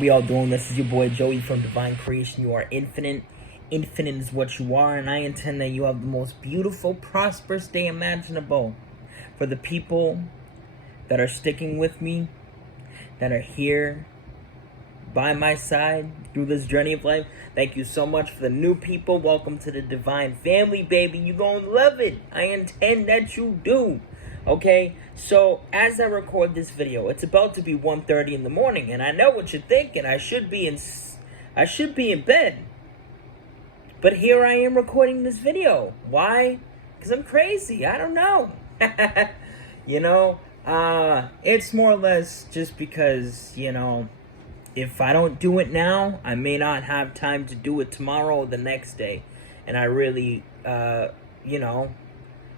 We all doing? This is your boy Joey from Divine Creation. You are infinite. Infinite is what you are, and I intend that you have the most beautiful, prosperous day imaginable. For the people that are sticking with me, that are here by my side through this journey of life, thank you so much. For the new people, welcome to the Divine family, baby. You gonna love it. I intend that you do. Okay, so as I record this video, it's about to be 1:30 in the morning, and I know what you're thinking. I should be in bed. But here I am recording this video. Why? Because I'm crazy. I don't know. It's more or less just because, if I don't do it now, I may not have time to do it tomorrow or the next day. And I really,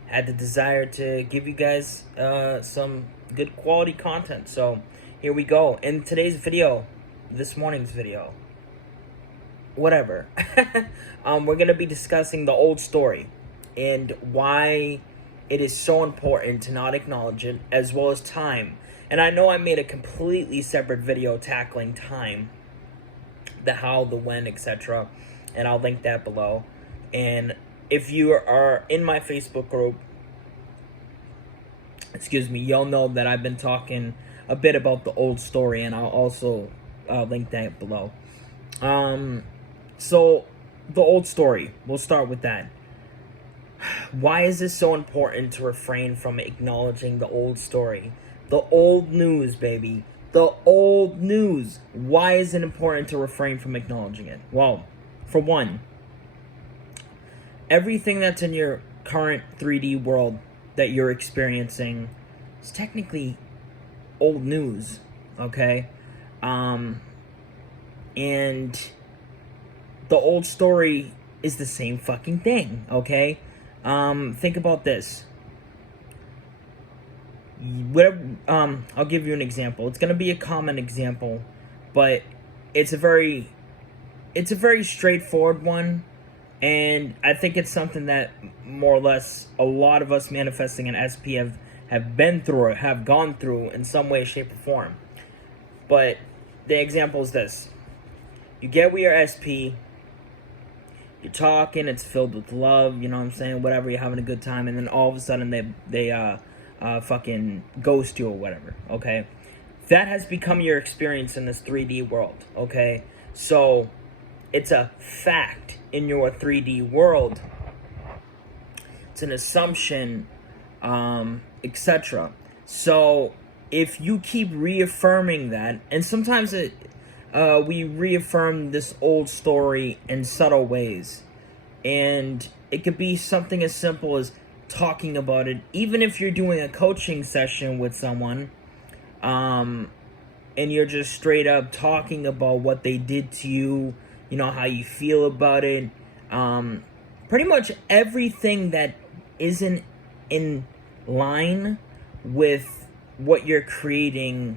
had the desire to give you guys some good quality content. So here we go. In today's video, this morning's video, whatever, we're going to be discussing the old story and why it is so important to not acknowledge it, as well as time. And I know I made a completely separate video tackling time, the how, the when, etc. And I'll link that below. And if you are in my Facebook group, you'll know that I've been talking a bit about the old story, and I'll also link that below. So, the old story, we'll start with that. Why is it so important to refrain from acknowledging the old story? The old news, baby. The old news. Why is it important to refrain from acknowledging it? Well, for one, everything that's in your current 3D world that you're experiencing is technically old news, okay? And the old story is the same fucking thing, okay? Think about this. I'll give you an example. It's gonna be a common example, but it's a very straightforward one. And I think it's something that more or less a lot of us manifesting an SP have been through or have gone through in some way, shape, or form. But the example is this. You get with your SP, you're talking, it's filled with love, you know what I'm saying, whatever, you're having a good time, and then all of a sudden they fucking ghost you or whatever, okay? That has become your experience in this 3D world, okay? So it's a fact in your 3D world. It's an assumption, etc. So if you keep reaffirming that, and sometimes we reaffirm this old story in subtle ways, and it could be something as simple as talking about it, even if you're doing a coaching session with someone, and you're just straight up talking about what they did to you, how you feel about it, pretty much everything that isn't in line with what you're creating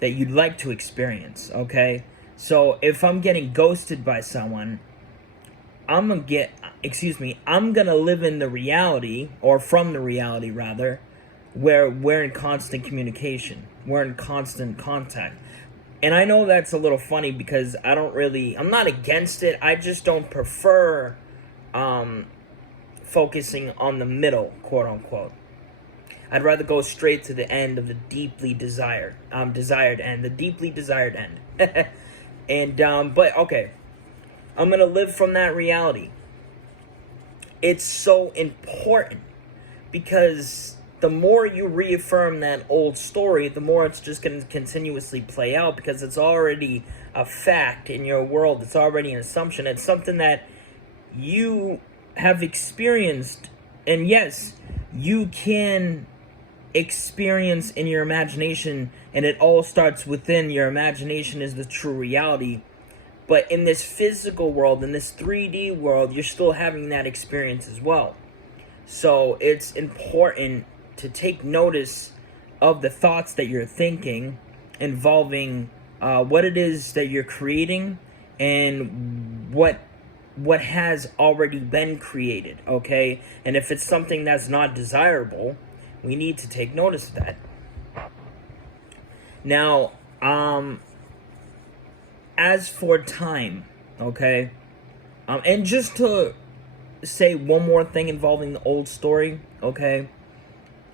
that you'd like to experience, okay? So if I'm getting ghosted by someone, I'm gonna live in the reality, or from the reality rather, where we're in constant communication, we're in constant contact. And I know that's a little funny because I'm not against it, I just don't prefer focusing on the middle, quote unquote. I'd rather go straight to the end of the deeply desired end, the deeply desired end. But okay, I'm gonna live from that reality. It's so important because the more you reaffirm that old story, the more it's just going to continuously play out, because it's already a fact in your world. It's already an assumption. It's something that you have experienced. And yes, you can experience in your imagination, and it all starts within your imagination is the true reality. But in this physical world, in this 3D world, you're still having that experience as well. So it's important to take notice of the thoughts that you're thinking involving what it is that you're creating and what has already been created, okay? And if it's something that's not desirable, we need to take notice of that. Now, as for time, okay, and just to say one more thing involving the old story, okay,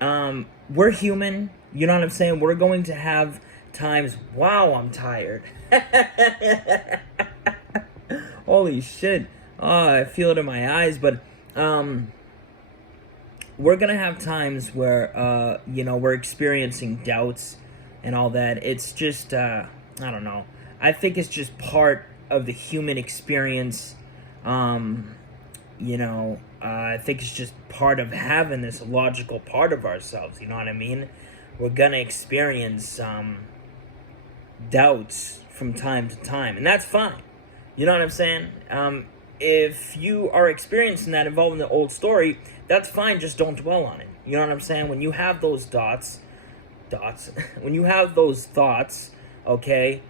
we're human, you know what I'm saying? We're going to have times, wow, I'm tired. Holy shit. Oh, I feel it in my eyes, but we're gonna have times where we're experiencing doubts and all that. It's just I don't know. I think it's just part of the human experience. I think it's just part of having this logical part of ourselves, you know what I mean? We're gonna experience doubts from time to time, and that's fine. You know what I'm saying? If you are experiencing that involving the old story, that's fine, just don't dwell on it. You know what I'm saying? When you have those when you have those thoughts, okay,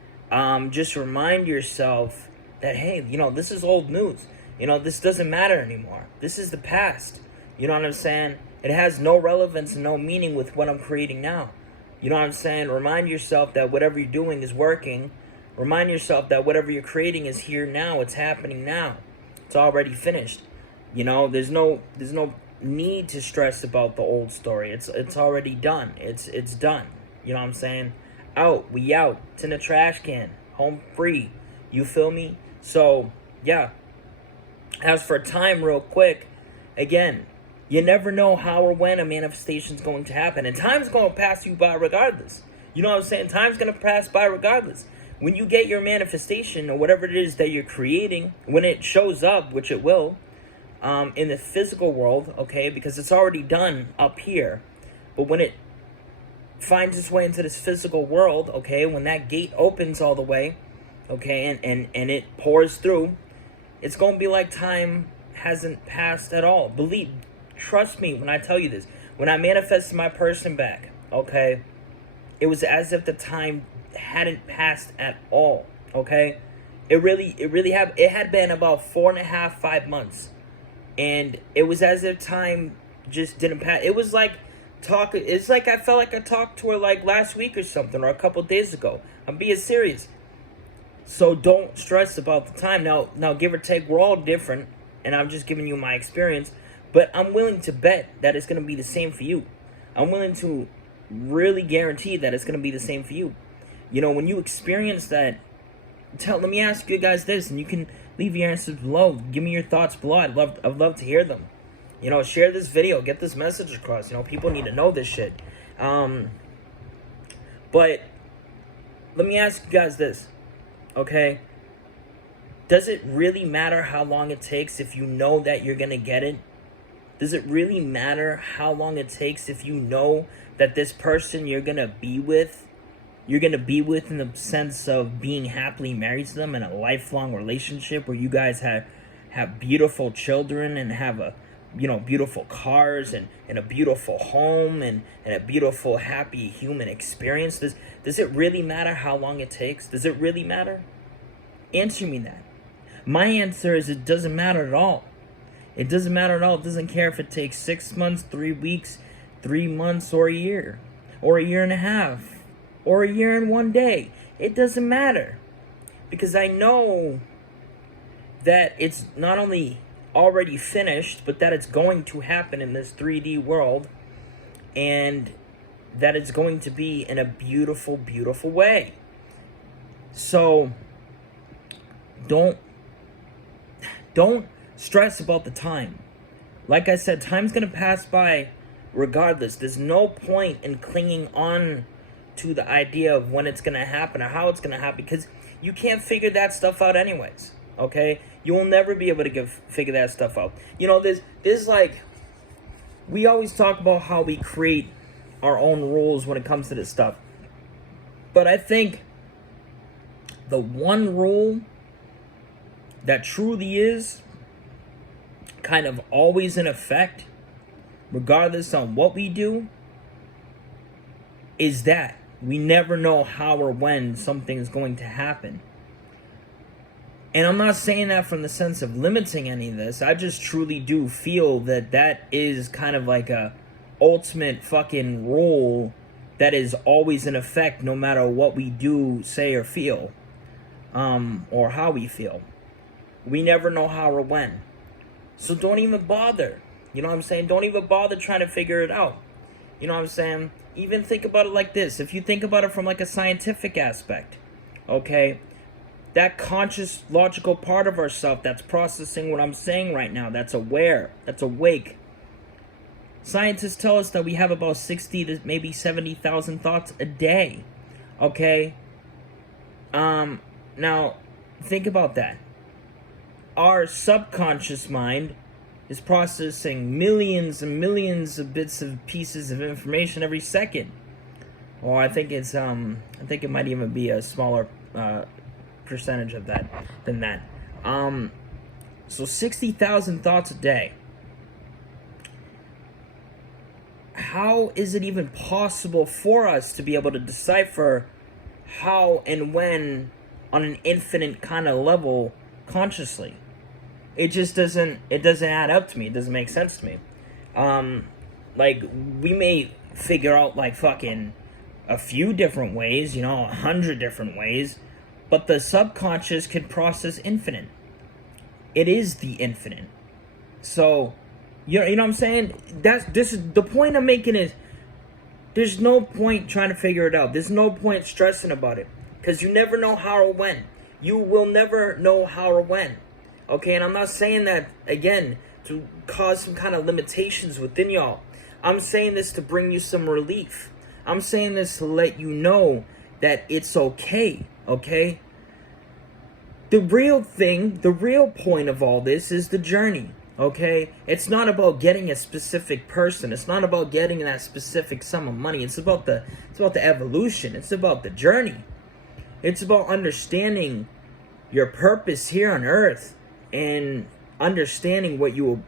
just remind yourself that, hey, this is old news. This doesn't matter anymore. This is the past. You know what I'm saying? It has no relevance and no meaning with what I'm creating now. You know what I'm saying? Remind yourself that whatever you're doing is working. Remind yourself that whatever you're creating is here now. It's happening now. It's already finished. There's no need to stress about the old story. It's already done. It's done. You know what I'm saying? Out. We out. It's in the trash can. Home free. You feel me? So, yeah. As for time, real quick, again, you never know how or when a manifestation's going to happen. And time's going to pass you by regardless. You know what I'm saying? Time's going to pass by regardless. When you get your manifestation or whatever it is that you're creating, when it shows up, which it will, in the physical world, okay, because it's already done up here. But when it finds its way into this physical world, okay, when that gate opens all the way, okay, and it pours through, it's going to be like time hasn't passed at all. Trust me when I tell you this. When I manifested my person back, okay, it was as if the time hadn't passed at all, okay? It had been about 4.5, 5 months. And it was as if time just didn't pass. It was like it's like I felt like I talked to her like last week or something, or a couple days ago. I'm being serious. So don't stress about the time. Now, give or take, we're all different, and I'm just giving you my experience. But I'm willing to bet that it's going to be the same for you. I'm willing to really guarantee that it's going to be the same for you. When you experience that, let me ask you guys this, and you can leave your answers below. Give me your thoughts below. I'd love to hear them. Share this video. Get this message across. People need to know this shit. But let me ask you guys this. Okay, does it really matter how long it takes if you know that you're going to get it? Does it really matter how long it takes if you know that this person you're going to be with in the sense of being happily married to them in a lifelong relationship where you guys have beautiful children and have beautiful cars and a beautiful home and a beautiful, happy human experience? Does it really matter how long it takes? Does it really matter? Answer me that. My answer is it doesn't matter at all. It doesn't matter at all. It doesn't care if it takes 6 months, 3 weeks, 3 months, or a year, or a year and a half, or a year and 1 day. It doesn't matter. Because I know that it's not only already finished, but that it's going to happen in this 3D world, and that it's going to be in a beautiful, beautiful way. So don't stress about the time. Like I said, time's gonna pass by regardless. There's no point in clinging on to the idea of when it's gonna happen or how it's gonna happen, because you can't figure that stuff out anyways. Okay, you will never be able to figure that stuff out. There's like, we always talk about how we create our own rules when it comes to this stuff, but I think the one rule that truly is kind of always in effect, regardless on what we do, is that we never know how or when something is going to happen. And I'm not saying that from the sense of limiting any of this. I just truly do feel that is kind of like a ultimate fucking rule that is always in effect no matter what we do, say, or feel. or how we feel. We never know how or when. So don't even bother. You know what I'm saying? Don't even bother trying to figure it out. You know what I'm saying? Even think about it like this. If you think about it from like a scientific aspect, okay? That conscious, logical part of ourselves that's processing what I'm saying right now, that's aware, that's awake. Scientists tell us that we have about 60 to maybe 70,000 thoughts a day, okay? Now, think about that. Our subconscious mind is processing millions and millions of bits of pieces of information every second. Or I think it's I think it might even be a smaller percentage of that than that. So 60,000 thoughts a day. How is it even possible for us to be able to decipher how and when on an infinite kind of level consciously? It just doesn't add up to me. It doesn't make sense to me. Like, we may figure out like fucking a few different ways, 100 different ways, but the subconscious can process infinite. It is the infinite. So, you know what I'm saying? This is the point I'm making is there's no point trying to figure it out. There's no point stressing about it, because you never know how or when. You will never know how or when. Okay, and I'm not saying that, again, to cause some kind of limitations within y'all. I'm saying this to bring you some relief. I'm saying this to let you know that it's okay, okay? The real thing, the real point of all this is the journey, okay? It's not about getting a specific person. It's not about getting that specific sum of money. It's about the evolution. It's about the journey. It's about understanding your purpose here on earth, and understanding what you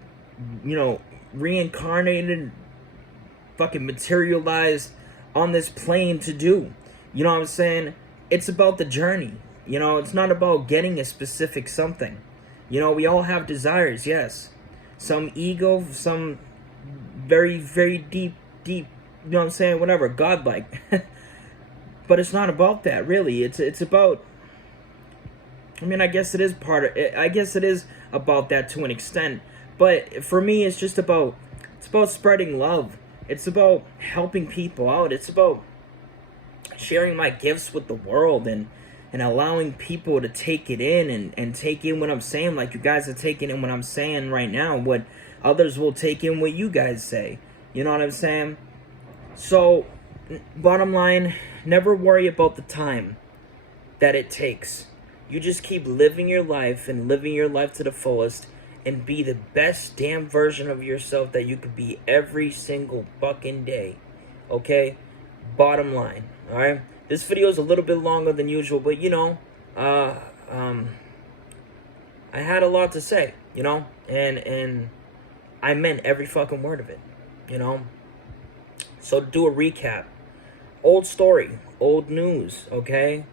will, reincarnated, fucking materialized on this plane to do. You know what I'm saying? It's about the journey. It's not about getting a specific something. We all have desires, yes. Some ego, some very, very deep, you know what I'm saying? Whatever, godlike. But it's not about that, really. It's about, I guess it is about that to an extent, but for me, it's about spreading love. It's about helping people out. It's about sharing my gifts with the world and allowing people to take it in and take in what I'm saying, like you guys are taking in what I'm saying right now, what others will take in what you guys say. You know what I'm saying? So, bottom line, never worry about the time that it takes. You just keep living your life and living your life to the fullest and be the best damn version of yourself that you could be every single fucking day. Okay? Bottom line. Alright? This video is a little bit longer than usual, but I had a lot to say, and I meant every fucking word of it, So to do a recap. Old story, old news, okay?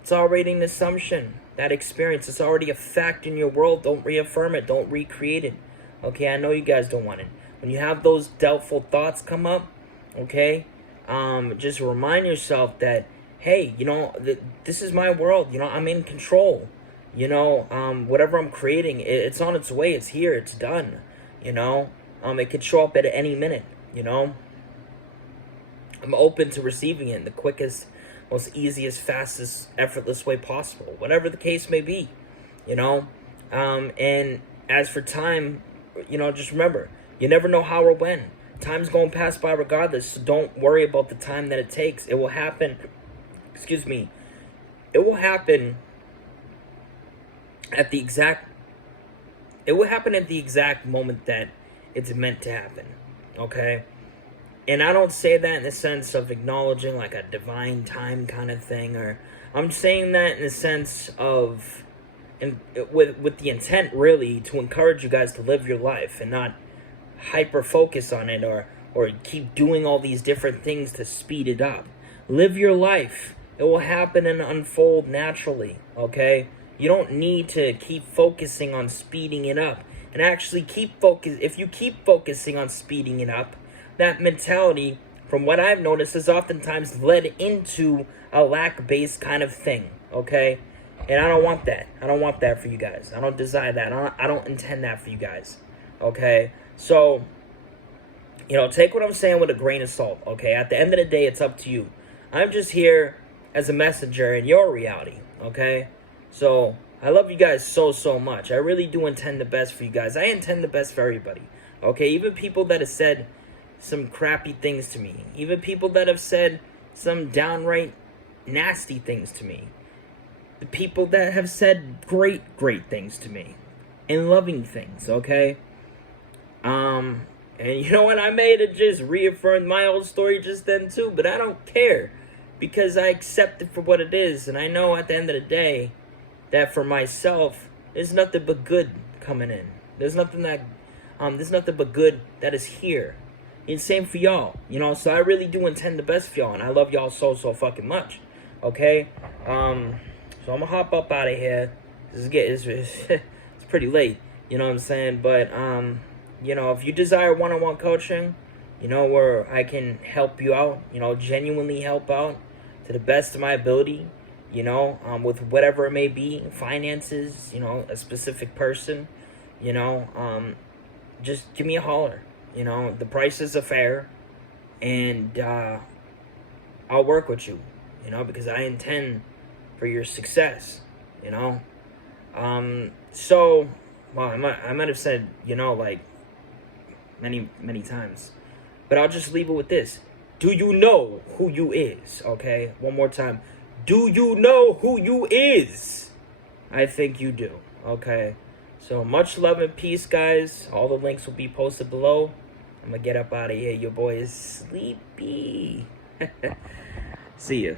It's already an assumption. That experience is already a fact in your world. Don't reaffirm it. Don't recreate it. Okay, I know you guys don't want it. When you have those doubtful thoughts come up, okay, just remind yourself that, hey, this is my world. I'm in control. Whatever I'm creating, it's on its way. It's here. It's done. It could show up at any minute. I'm open to receiving it in the quickest, most easiest, fastest, effortless way possible, whatever the case may be, and as for time, just remember, you never know how or when. Time's going to pass by regardless, so don't worry about the time that it takes. It will happen, it will happen at the exact moment that it's meant to happen, okay? And I don't say that in the sense of acknowledging like a divine time kind of thing, or I'm saying that in the sense of, with the intent really to encourage you guys to live your life and not hyper focus on it or keep doing all these different things to speed it up. Live your life. It will happen and unfold naturally, okay? You don't need to keep focusing on speeding it up. And actually if you keep focusing on speeding it up, that mentality, from what I've noticed, is oftentimes led into a lack-based kind of thing, okay? And I don't want that. I don't want that for you guys. I don't desire that. I don't intend that for you guys. Okay? So, take what I'm saying with a grain of salt. Okay? At the end of the day, it's up to you. I'm just here as a messenger in your reality. Okay? So, I love you guys so, so much. I really do intend the best for you guys. I intend the best for everybody. Okay? Even people that have said some crappy things to me. Even people that have said some downright nasty things to me. The people that have said great things to me. And loving things, okay? And you know what? I may have just reaffirmed my old story just then too, but I don't care. Because I accept it for what it is. And I know at the end of the day that for myself, there's nothing but good coming in. There's nothing but good that is here. And same for y'all, so I really do intend the best for y'all, and I love y'all so, so fucking much, okay? So I'm gonna hop up out of here. It's pretty late, you know what I'm saying? But, if you desire one-on-one coaching, where I can help you out, genuinely help out to the best of my ability, with whatever it may be, finances, a specific person, just give me a holler. The prices are fair, and I'll work with you, because I intend for your success, So, well, I might have said, like, many times, but I'll just leave it with this. Do you know who you is, okay? One more time. Do you know who you is? I think you do, okay? So, much love and peace, guys. All the links will be posted below. I'm gonna get up out of here. Your boy is sleepy. See ya.